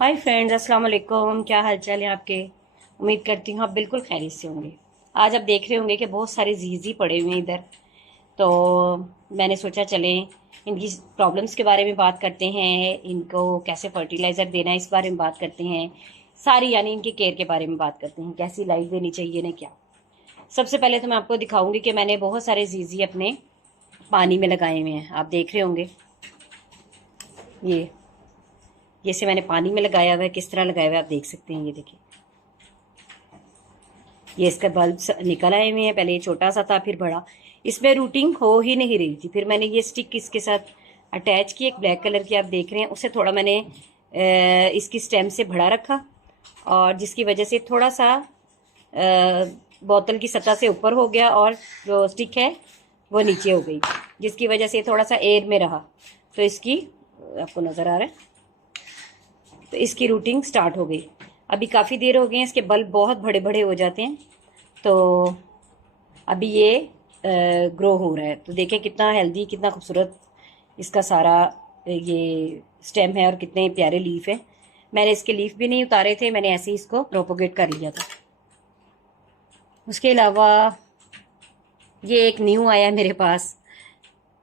Hi friends, अस्सलाम वालेकुम। क्या हाल चाल है आपके? उम्मीद करती हूँ आप बिल्कुल खैरियत से होंगे। आज आप देख रहे होंगे कि बहुत सारे जीजी पड़े हुए हैं इधर। तो मैंने सोचा चलें इनकी प्रॉब्लम्स के बारे में बात करते हैं, इनको कैसे फर्टिलाइज़र देना है इस बारे में बात करते हैं, सारी यानी इनके केयर के बारे में बात करते हैं, कैसी लाइफ देनी चाहिए ना क्या। सबसे पहले तो मैं आपको दिखाऊंगी कि मैंने बहुत सारे जीजी अपने पानी में लगाए हुए हैं। आप देख रहे होंगे ये जैसे मैंने पानी में लगाया हुआ है, किस तरह लगाया हुआ है आप देख सकते हैं। ये देखिए, ये इसका बल्ब निकल आए हुए हैं। पहले ये छोटा सा था, फिर बड़ा। इसमें रूटिंग हो ही नहीं रही थी। फिर मैंने ये स्टिक इसके साथ अटैच की, एक ब्लैक कलर की आप देख रहे हैं। उससे थोड़ा मैंने इसकी स्टेम से भरा रखा, और जिसकी वजह से थोड़ा सा बोतल की सतह से ऊपर हो गया और जो स्टिक है वो नीचे हो गई, जिसकी वजह से थोड़ा सा एयर में रहा। तो इसकी आपको नज़र आ रहा है, तो इसकी रूटिंग स्टार्ट हो गई। अभी काफ़ी देर हो गई है, इसके बल्ब बहुत बड़े बड़े हो जाते हैं। तो अभी ये ग्रो हो रहा है। तो देखें कितना हेल्दी, कितना खूबसूरत इसका सारा ये स्टेम है और कितने प्यारे लीफ है। मैंने इसके लीफ भी नहीं उतारे थे, मैंने ऐसे ही इसको प्रोपोगेट कर लिया था। उसके अलावा ये एक न्यू आया मेरे पास,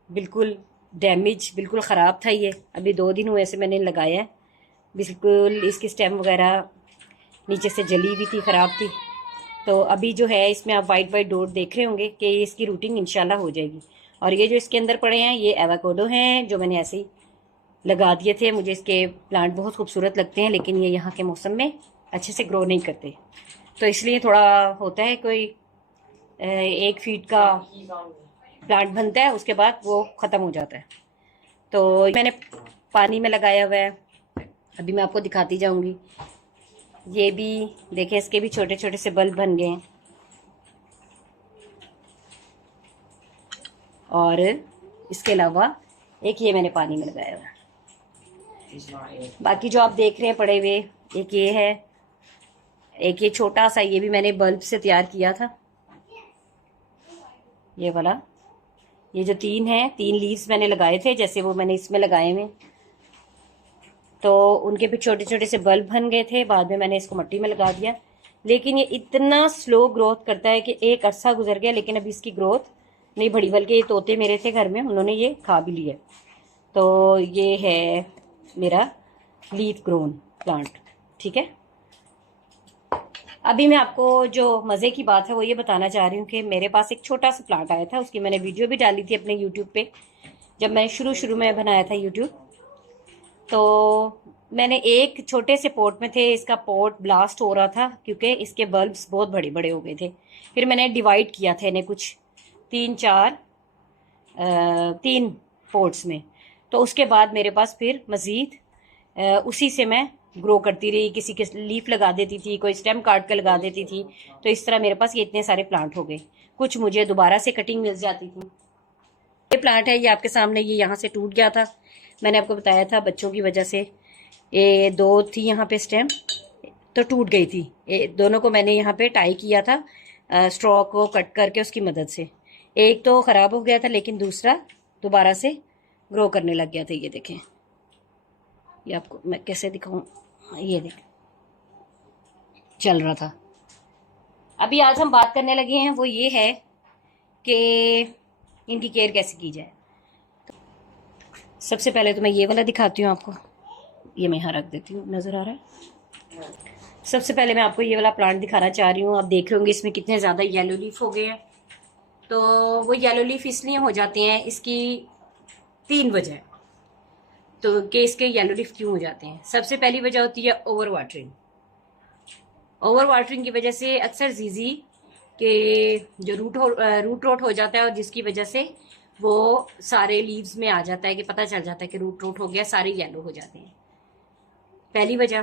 बिल्कुल डैमेज, बिल्कुल ख़राब था ये। अभी 2 दिन हुए ऐसे मैंने लगाया है। बिल्कुल इसकी स्टेम वगैरह नीचे से जली हुई थी, ख़राब थी। तो अभी जो है इसमें आप वाइट वाइट डॉट देख रहे होंगे कि इसकी रूटिंग इंशाल्लाह हो जाएगी। और ये जो इसके अंदर पड़े हैं ये एवोकाडो हैं, जो मैंने ऐसे ही लगा दिए थे। मुझे इसके प्लांट बहुत खूबसूरत लगते हैं, लेकिन ये यहाँ के मौसम में अच्छे से ग्रो नहीं करते। तो इसलिए थोड़ा होता है, कोई 1 फीट का प्लांट बनता है, उसके बाद वो ख़त्म हो जाता है। तो मैंने पानी में लगाया हुआ है, अभी मैं आपको दिखाती जाऊंगी। ये भी देखें, इसके भी छोटे छोटे से बल्ब बन गए हैं। और इसके अलावा एक ये मैंने पानी में लगाया हुआ है। बाकी जो आप देख रहे हैं पड़े हुए, एक ये है, एक ये छोटा सा, ये भी मैंने बल्ब से तैयार किया था, ये वाला। ये जो 3 लीव्स मैंने लगाए थे, जैसे वो मैंने इसमें लगाए हुए, तो उनके भी छोटे छोटे से बल्ब बन गए थे। बाद में मैंने इसको मिट्टी में लगा दिया। लेकिन ये इतना स्लो ग्रोथ करता है कि एक अरसा गुजर गया, लेकिन अभी इसकी ग्रोथ नहीं बढ़ी। बल्कि ये तोते मेरे थे घर में, उन्होंने ये खा भी लिया। तो ये है मेरा लीफ ग्रोन प्लांट, ठीक है। अभी मैं आपको जो मज़े की बात है वो ये बताना चाह रही हूँ कि मेरे पास एक छोटा सा प्लांट आया था। उसकी मैंने वीडियो भी डाली थी अपने यूट्यूब पे, जब मैं शुरू में बनाया था यूट्यूब। तो मैंने एक छोटे से पॉट में थे, इसका पॉट ब्लास्ट हो रहा था क्योंकि इसके बल्ब्स बहुत बड़े बड़े हो गए थे। फिर मैंने डिवाइड किया था इन्हें कुछ 3 पॉट्स में। तो उसके बाद मेरे पास फिर मज़ीद उसी से मैं ग्रो करती रही। किसी के लीफ लगा देती थी, कोई स्टेम काट कर लगा देती थी। तो इस तरह मेरे पास ये इतने सारे प्लांट हो गए। कुछ मुझे दोबारा से कटिंग मिल जाती थी। ये प्लांट है, ये आपके सामने, ये यहाँ से टूट गया था। मैंने आपको बताया था बच्चों की वजह से ये 2 थी यहाँ पे स्टेम, तो टूट गई थी। दोनों को मैंने यहाँ पे टाई किया था स्ट्रॉ को कट करके, उसकी मदद से। एक तो ख़राब हो गया था, लेकिन दूसरा दोबारा से ग्रो करने लग गया था। ये देखें, ये आपको मैं कैसे दिखाऊं, ये देखें चल रहा था। अभी आज हम बात करने लगे हैं वो ये है कि इनकी केयर कैसे की जाए। सबसे पहले तो मैं ये वाला दिखाती हूँ आपको। ये मैं यहाँ रख देती हूँ, नज़र आ रहा है। सबसे पहले मैं आपको ये वाला प्लांट दिखाना चाह रही हूँ। आप देख रहे होंगे इसमें कितने ज़्यादा येलो लीफ हो गए हैं। तो वो येलो लीफ इसलिए हो जाते हैं, इसकी 3 वजह। तो कि इसके येलो लीफ क्यों हो जाते हैं? सबसे पहली वजह होती है ओवर वाटरिंग। ओवर वाटरिंग की वजह से अक्सर जीजी के जो रूट रोट हो जाता है, और जिसकी वजह से वो सारे लीव्स में आ जाता है कि पता चल जाता है कि रूट रोट हो गया, सारे येलो हो जाते हैं, पहली वजह।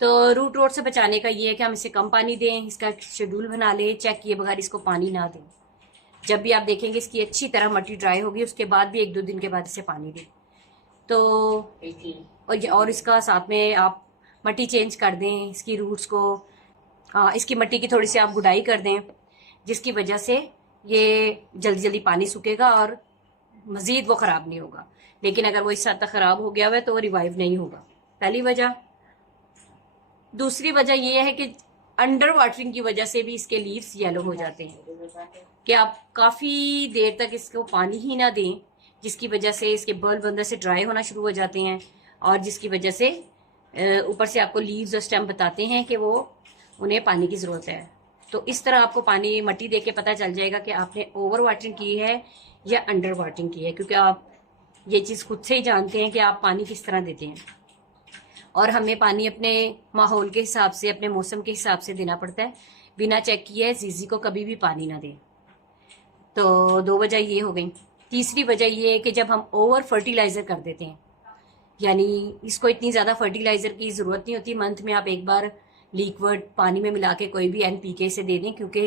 तो रूट रोट से बचाने का ये है कि हम इसे कम पानी दें, इसका शेड्यूल बना लें, चेक किए बगैर इसको पानी ना दें। जब भी आप देखेंगे इसकी अच्छी तरह मट्टी ड्राई होगी, उसके बाद भी 1-2 दिन के बाद इसे पानी दें। तो और इसका साथ में आप मट्टी चेंज कर दें, इसकी रूट्स को, इसकी मट्टी की थोड़ी सी आप गुडाई कर दें, जिसकी वजह से ये जल्दी जल्दी पानी सूखेगा और मज़ीद वो ख़राब नहीं होगा। लेकिन अगर वो इस हद तक ख़राब हो गया हुआ है तो वो रिवाइव नहीं होगा। पहली वजह। दूसरी वजह ये है कि अंडर वाटरिंग की वजह से भी इसके लीव्स येलो हो जाते हैं, कि आप काफी देर तक इसको पानी ही ना दें, जिसकी वजह से इसके बल्ब अंदर से ड्राई होना शुरू हो जाते हैं, और जिसकी वजह से ऊपर से आपको लीव्स और स्टेम बताते हैं कि वो उन्हें पानी की जरूरत है। तो इस तरह आपको पानी मट्टी देके पता चल जाएगा कि आपने ओवर वाटरिंग की है या अंडर वाटरिंग की है, क्योंकि आप ये चीज खुद से ही जानते हैं कि आप पानी किस तरह देते हैं। और हमें पानी अपने माहौल के हिसाब से, अपने मौसम के हिसाब से देना पड़ता है। बिना चेक किए जीजी को कभी भी पानी ना दें। तो 2 वजह ये हो गई। तीसरी वजह ये है कि जब हम ओवर फर्टिलाइजर कर देते हैं, यानी इसको इतनी ज्यादा फर्टिलाइजर की जरूरत नहीं होती, मंथ में आप एक बार लिक्विड पानी में मिला के कोई भी NPK से दे दें, क्योंकि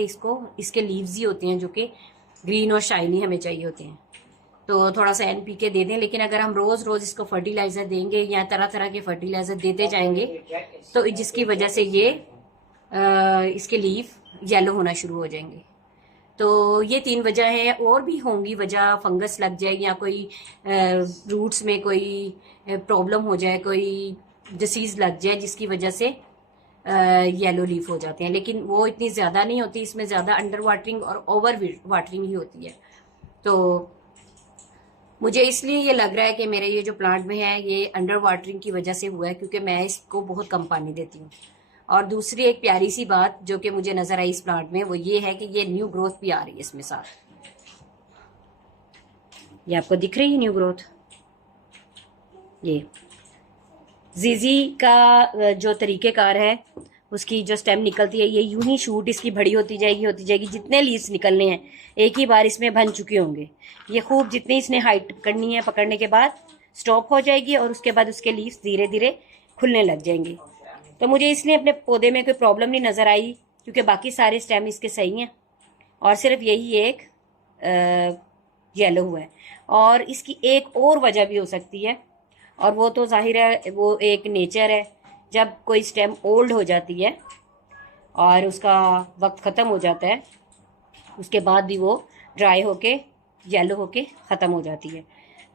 इसके लीव्स ही होते हैं जो कि ग्रीन और शाइनी हमें चाहिए होते हैं। तो थोड़ा सा NPK दे दें। लेकिन अगर हम रोज रोज इसको फर्टिलाइजर देंगे या तरह तरह के फर्टिलाइजर देते जाएंगे, तो जिसकी वजह से ये इसके लीफ येलो होना शुरू हो जाएंगे। तो ये 3 वजह है, और भी होंगी वजह। फंगस लग जाए या कोई रूट्स में कोई प्रॉब्लम हो जाए, कोई डिसीज लग जाए, जिसकी वजह से येलो लीफ हो जाते हैं। लेकिन वो इतनी ज्यादा नहीं होती, इसमें ज्यादा अंडर वाटरिंग और ओवर वाटरिंग ही होती है। तो मुझे इसलिए ये लग रहा है कि मेरे ये जो प्लांट में है ये अंडर वाटरिंग की वजह से हुआ है, क्योंकि मैं इसको बहुत कम पानी देती हूँ। और दूसरी एक प्यारी सी बात जो कि मुझे नजर आई इस प्लांट में, वो ये है कि ये न्यू ग्रोथ भी आ रही है इसमें साथ। ये आपको दिख रही है न्यू ग्रोथ। ये जीजी का जो तरीकेकार है, उसकी जो स्टेम निकलती है, ये यूं ही शूट इसकी बड़ी होती जाएगी। जितने लीव्स निकलने हैं एक ही बार इसमें बन चुके होंगे। ये खूब जितनी इसने हाइट पकड़नी है, पकड़ने के बाद स्टॉप हो जाएगी, और उसके बाद उसके लीव्स धीरे धीरे खुलने लग जाएंगे। तो मुझे इसलिए अपने पौधे में कोई प्रॉब्लम नहीं नजर आई, क्योंकि बाकी सारे स्टेम इसके सही हैं, और सिर्फ यही एक येलो हुआ है। और इसकी एक और वजह भी हो सकती है, और वो तो जाहिर है वो एक नेचर है। जब कोई स्टेम ओल्ड हो जाती है और उसका वक्त ख़त्म हो जाता है, उसके बाद भी वो ड्राई होके येलो होके ख़त्म हो जाती है।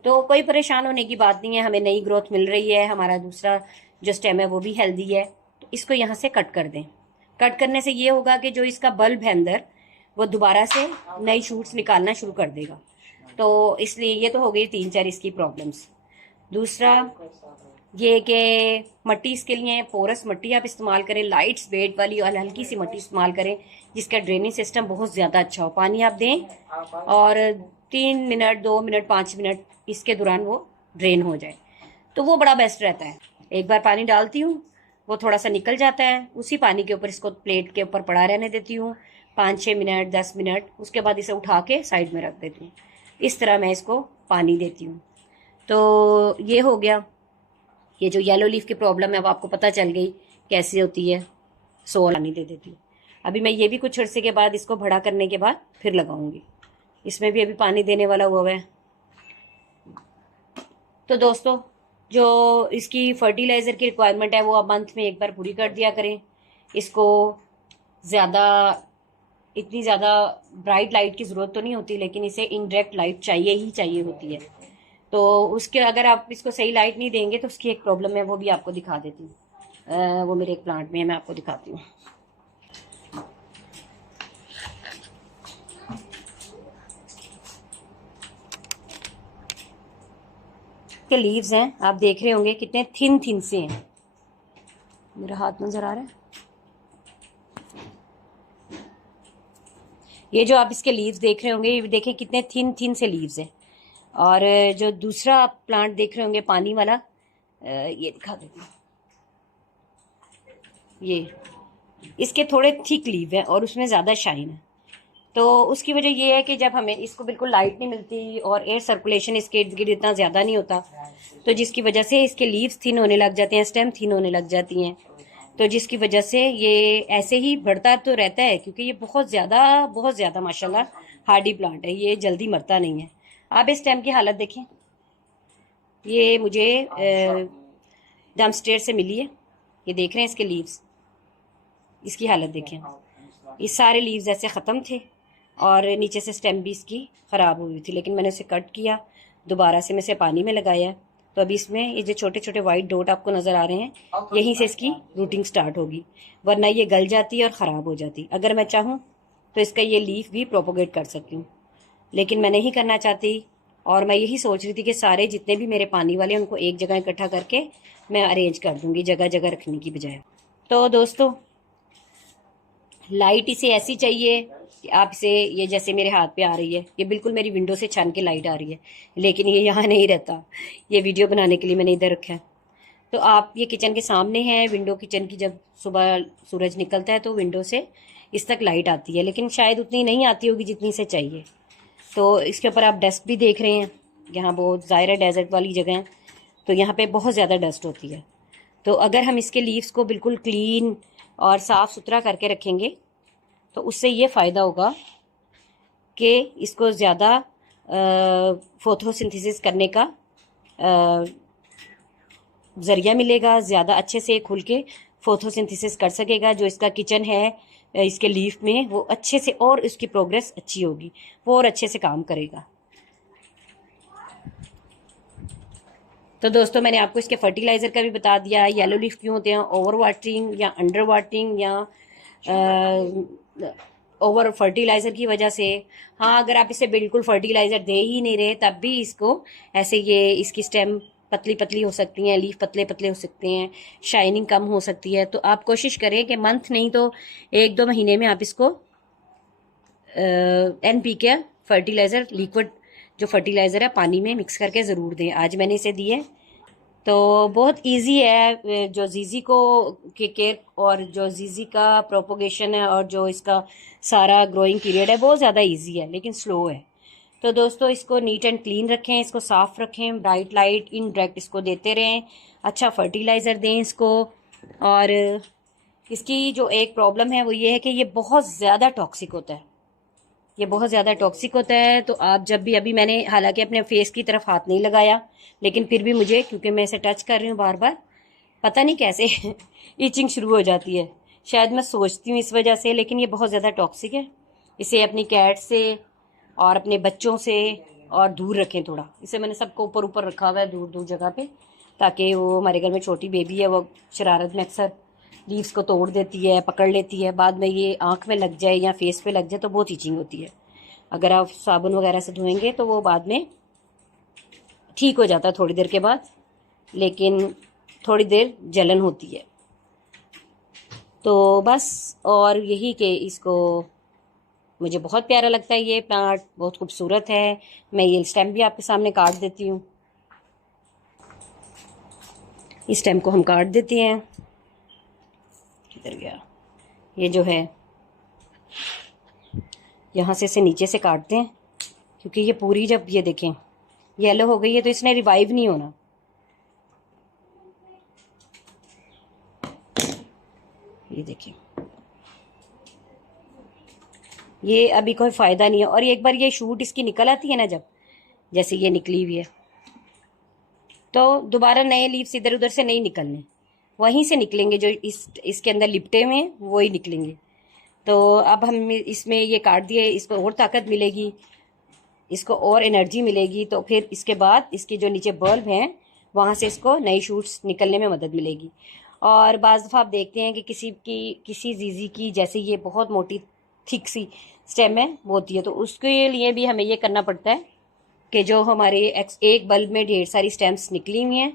तो कोई परेशान होने की बात नहीं है, हमें नई ग्रोथ मिल रही है, हमारा दूसरा जो स्टेम है वो भी हेल्दी है। तो इसको यहाँ से कट कर दें। कट करने से ये होगा कि जो इसका बल्ब है अंदर, वो दोबारा से नई शूट्स निकालना शुरू कर देगा। तो इसलिए ये तो हो गई 3-4 इसकी प्रॉब्लम्स। दूसरा ये कि मट्टी इसके लिए पोरस मट्टी आप इस्तेमाल करें, लाइट वेट वाली और हल्की सी मट्टी इस्तेमाल करें, जिसका ड्रेनिंग सिस्टम बहुत ज़्यादा अच्छा हो। पानी आप दें और 3 मिनट 2 मिनट 5 मिनट इसके दौरान वो ड्रेन हो जाए, तो वो बड़ा बेस्ट रहता है। एक बार पानी डालती हूँ, वो थोड़ा सा निकल जाता है, उसी पानी के ऊपर इसको प्लेट के ऊपर पड़ा रहने देती हूँ 5-6 मिनट 10 मिनट, उसके बाद इसे उठा के साइड में रख देती हूँ। इस तरह मैं इसको पानी देती हूँ। तो ये हो गया। ये जो येलो लीफ की प्रॉब्लम है, अब आपको पता चल गई कैसे होती है। सोल पानी दे देती हूँ। अभी मैं ये भी कुछ अरसे के बाद इसको बड़ा करने के बाद फिर लगाऊंगी। इसमें भी अभी पानी देने वाला हुआ है। तो दोस्तों, जो इसकी फर्टिलाइज़र की रिक्वायरमेंट है वो आप मंथ में एक बार पूरी कर दिया करें। इसको इतनी ज़्यादा ब्राइट लाइट की ज़रूरत तो नहीं होती, लेकिन इसे इनडायरेक्ट लाइट चाहिए ही चाहिए होती है। तो उसके अगर आप इसको सही लाइट नहीं देंगे तो उसकी एक प्रॉब्लम है, वो भी आपको दिखा देती हूँ। वो मेरे एक प्लांट में है, मैं आपको दिखाती हूँ। के लीव्स हैं, आप देख रहे होंगे कितने थिन से हैं। मेरा हाथ नजर आ रहा है। ये जो आप इसके लीव्स देख रहे होंगे, ये देखें कितने थिन से लीव्स हैं। और जो दूसरा आप प्लांट देख रहे होंगे पानी वाला, ये दिखा देती हूँ। ये इसके थोड़े थिक लीव हैं और उसमें ज़्यादा शाइन है। तो उसकी वजह ये है कि जब हमें इसको बिल्कुल लाइट नहीं मिलती और एयर सर्कुलेशन इसके इर्द गिर्द इतना ज़्यादा नहीं होता, तो जिसकी वजह से इसके लीव्स थिन होने लग जाते हैं, स्टेम थिन होने लग जाती हैं। तो जिसकी वजह से ये ऐसे ही बढ़ता तो रहता है, क्योंकि ये बहुत ज़्यादा माशाल्लाह हार्डी प्लांट है, ये जल्दी मरता नहीं है। आप इस स्टेम की हालत देखें, ये मुझे डम्पस्टेयर से मिली है। ये देख रहे हैं इसके लीव्स, इसकी हालत देखें। ये सारे लीव्स ऐसे ख़त्म थे और नीचे से स्टेम भी इसकी ख़राब हुई थी, लेकिन मैंने उसे कट किया, दोबारा से मैं इसे पानी में लगाया, तो अभी इसमें ये जो छोटे छोटे वाइट डॉट आपको नज़र आ रहे हैं, यहीं से इसकी रूटिंग स्टार्ट होगी, वरना ये गल जाती है और ख़राब हो जाती। अगर मैं चाहूँ तो इसका ये लीफ भी प्रोपोगेट कर सकती हूँ, लेकिन मैं नहीं करना चाहती। और मैं यही सोच रही थी कि सारे जितने भी मेरे पानी वाले हैं उनको एक जगह इकट्ठा करके मैं अरेंज कर दूंगी, जगह जगह रखने की बजाय। तो दोस्तों, लाइट इसे ऐसी चाहिए कि आप इसे, ये जैसे मेरे हाथ पे आ रही है, ये बिल्कुल मेरी विंडो से छान के लाइट आ रही है, लेकिन ये यहाँ नहीं रहता, ये वीडियो बनाने के लिए मैंने इधर रखा है। तो आप ये किचन के सामने है, विंडो किचन की, जब सुबह सूरज निकलता है तो विंडो से इस तक लाइट आती है, लेकिन शायद उतनी नहीं आती होगी जितनी से चाहिए। तो इसके ऊपर आप डस्ट भी देख रहे हैं, यहाँ बहुत ज़ाहिर है डेजर्ट वाली जगह है, तो यहाँ पे बहुत ज़्यादा डस्ट होती है। तो अगर हम इसके लीव्स को बिल्कुल क्लीन और साफ़ सुथरा करके रखेंगे तो उससे ये फ़ायदा होगा कि इसको ज़्यादा फोटोसिंथेसिस करने का ज़रिया मिलेगा, ज़्यादा अच्छे से खुल के फोटोसिंथेसिस कर सकेगा। जो इसका किचन है इसके लीफ में, वो अच्छे से, और इसकी प्रोग्रेस अच्छी होगी, वो और अच्छे से काम करेगा। तो दोस्तों, मैंने आपको इसके फर्टिलाइज़र का भी बता दिया, येलो लीफ क्यों होते हैं, ओवर वाटरिंग या अंडर वाटरिंग या ओवर फर्टिलाइज़र की वजह से। हाँ, अगर आप इसे बिल्कुल फर्टिलाइज़र दे ही नहीं रहे तब भी इसको ऐसे, ये इसकी स्टेम पतली पतली हो सकती हैं, लीफ पतले पतले हो सकते हैं, शाइनिंग कम हो सकती है। तो आप कोशिश करें कि मंथ नहीं तो 1-2 महीने में आप इसको NPK फर्टिलाइज़र, लिक्विड जो फर्टिलाइज़र है, पानी में मिक्स करके ज़रूर दें। आज मैंने इसे दिए। तो बहुत इजी है, जो जीजी को के केयर और जो जीजी का प्रोपोगेशन है और जो इसका सारा ग्रोइंग पीरियड है, बहुत ज़्यादा इजी है लेकिन स्लो है। तो दोस्तों, इसको नीट एंड क्लीन रखें, इसको साफ़ रखें, ब्राइट लाइट इनडायरेक्ट इसको देते रहें, अच्छा फर्टिलाइज़र दें इसको। और इसकी जो एक प्रॉब्लम है वो ये है कि ये बहुत ज़्यादा टॉक्सिक होता है, ये बहुत ज़्यादा टॉक्सिक होता है। तो आप जब भी, अभी मैंने हालांकि अपने फेस की तरफ हाथ नहीं लगाया, लेकिन फिर भी मुझे, क्योंकि मैं इसे टच कर रही हूँ बार बार, पता नहीं कैसे ईचिंग शुरू हो जाती है। शायद मैं सोचती हूँ इस वजह से, लेकिन ये बहुत ज़्यादा टॉक्सिक है। इसे अपनी कैट से और अपने बच्चों से और दूर रखें थोड़ा। इसे मैंने सबको ऊपर ऊपर रखा हुआ है, दूर दूर जगह पे, ताकि वो, हमारे घर में छोटी बेबी है, वो शरारत में अक्सर लीव्स को तोड़ देती है, पकड़ लेती है, बाद में ये आँख में लग जाए या फेस पे लग जाए तो बहुत ईचिंग होती है। अगर आप साबुन वगैरह से धोएंगे तो वो बाद में ठीक हो जाता है थोड़ी देर के बाद, लेकिन थोड़ी देर जलन होती है। तो बस, और यही कि इसको, मुझे बहुत प्यारा लगता है ये प्लांट, बहुत खूबसूरत है। मैं ये स्टेम भी आपके सामने काट देती हूँ, इस स्टेम को हम काट देते हैं। किधर गया ये, जो है यहाँ से इसे नीचे से काटते हैं, क्योंकि ये पूरी, जब ये देखें येलो हो गई है तो इसने रिवाइव नहीं होना। ये देखिए, ये अभी कोई फ़ायदा नहीं है। और एक बार ये शूट इसकी निकल आती है ना, जब जैसे ये निकली हुई है, तो दोबारा नए लीव्स इधर उधर से नहीं निकलने, वहीं से निकलेंगे, जो इसके अंदर लिपटे हुए हैं वही निकलेंगे। तो अब हम इसमें ये काट दिए, इसको और ताकत मिलेगी, इसको और एनर्जी मिलेगी, तो फिर इसके बाद इसके जो नीचे बल्ब हैं वहाँ से इसको नई शूट्स निकलने में मदद मिलेगी। और बाज़ दफ़ा आप देखते हैं कि किसी जीजी की, जैसे ये बहुत मोटी थिक सी स्टेम है होती है, तो उसके लिए भी हमें ये करना पड़ता है कि जो हमारे एक बल्ब में ढेर सारी स्टेम्स निकली हुई हैं,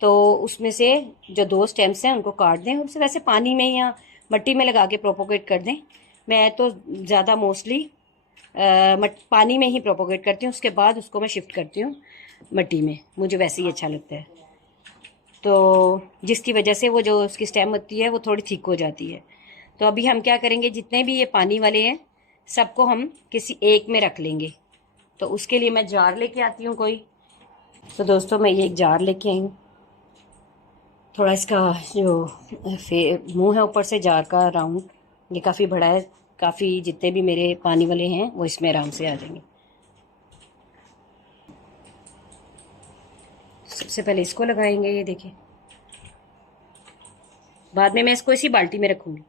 तो उसमें से जो 2 स्टेम्स हैं उनको काट दें, उसे वैसे पानी में या मट्टी में लगा के प्रोपोगेट कर दें। मैं तो ज़्यादा मोस्टली पानी में ही प्रोपोगेट करती हूँ, उसके बाद उसको मैं शिफ्ट करती हूँ मट्टी में, मुझे वैसे ही अच्छा लगता है। तो जिसकी वजह से वो जो उसकी स्टेम होती है वो थोड़ी थिक हो जाती है। तो अभी हम क्या करेंगे, जितने भी ये पानी वाले हैं सबको हम किसी एक में रख लेंगे। तो उसके लिए मैं जार लेके आती हूँ कोई। तो दोस्तों, मैं ये एक जार लेके आई हूँ, थोड़ा इसका जो मुंह है ऊपर से जार का राउंड, ये काफ़ी बड़ा है, काफ़ी जितने भी मेरे पानी वाले हैं वो इसमें आराम से आ जाएंगे। सबसे पहले इसको लगाएंगे, ये देखिए, बाद में मैं इसको इसी बाल्टी में रखूँगी।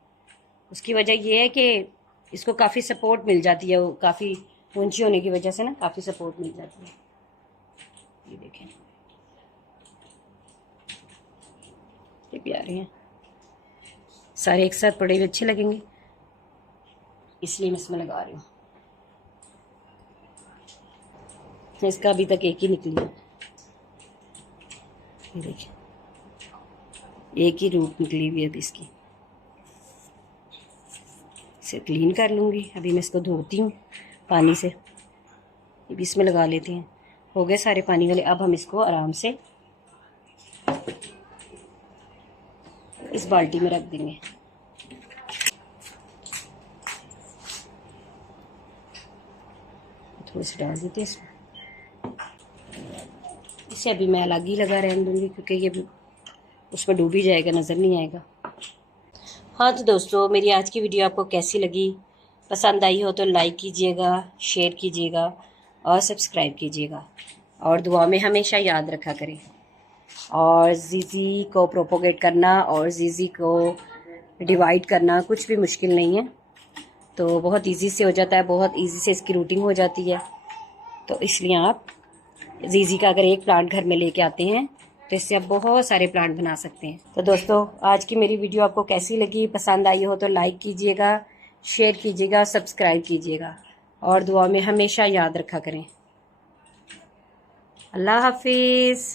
उसकी वजह ये है कि इसको काफ़ी सपोर्ट मिल जाती है, वो काफ़ी ऊंची होने की वजह से ना काफ़ी सपोर्ट मिल जाती है। ये देखें, ये प्यारे हैं, सारे एक साथ पड़े हुए अच्छे लगेंगे, इसलिए मैं इसमें लगा रही हूँ। इसका अभी तक एक ही निकली है, ये देखिए एक ही रूट निकली हुई है अभी इसकी। इसे क्लीन कर लूँगी, अभी मैं इसको धोती हूँ पानी से। ये भी इसमें लगा लेते हैं। हो गए सारे पानी वाले। अब हम इसको आराम से इस बाल्टी में रख देंगे। थोड़ी सी डाल देते हैं इसमें। इसे अभी मैं अलग ही लगा रहने दूँगी क्योंकि ये भी उसमें डूब ही जाएगा, नज़र नहीं आएगा। हाँ तो दोस्तों, मेरी आज की वीडियो आपको कैसी लगी? पसंद आई हो तो लाइक कीजिएगा, शेयर कीजिएगा और सब्सक्राइब कीजिएगा, और दुआ में हमेशा याद रखा करें। और ज़ीज़ी को प्रोपोगेट करना और ज़ीज़ी को डिवाइड करना कुछ भी मुश्किल नहीं है, तो बहुत इजी से हो जाता है, बहुत इजी से इसकी रूटिंग हो जाती है। तो इसलिए आप ज़ीज़ी का अगर एक प्लांट घर में लेके आते हैं तो इससे आप बहुत सारे प्लांट बना सकते हैं। तो दोस्तों, आज की मेरी वीडियो आपको कैसी लगी? पसंद आई हो तो लाइक कीजिएगा, शेयर कीजिएगा, सब्सक्राइब कीजिएगा, और दुआ में हमेशा याद रखा करें। अल्लाह हाफिज़।